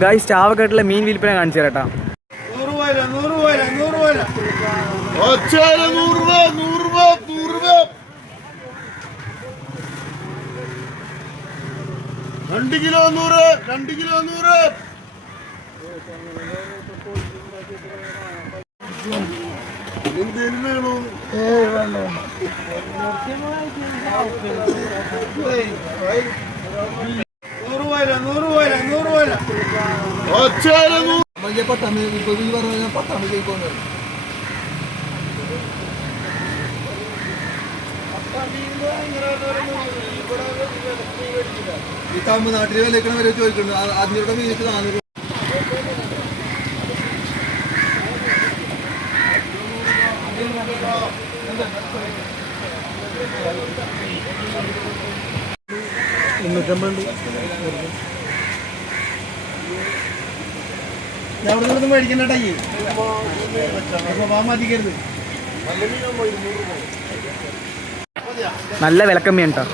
Guys ചാവക്കാട്ടിലെ മീൻ വിൽപ്പന കാണിച്ചു തരട്ടാ രണ്ട് കിലോ നൂറ് രണ്ട് കിലോ നൂറ്. പട്ടാമ്പി ഇപ്പൊ ഈ പറഞ്ഞ പട്ടാമ്പിലേക്ക് പോകുന്നത് ഈ തമിഴ്നാട്ടിൽ വിലക്കണ വരെ ചോദിക്കുന്നു അതിനോട് മീനിട്ട് നാനൂറ് എവിടെ നിന്ന് മേടിക്കണ്ടേ മതിക്കരുത്. നല്ല വിലക്കമ്മിയാണ് കേട്ടോ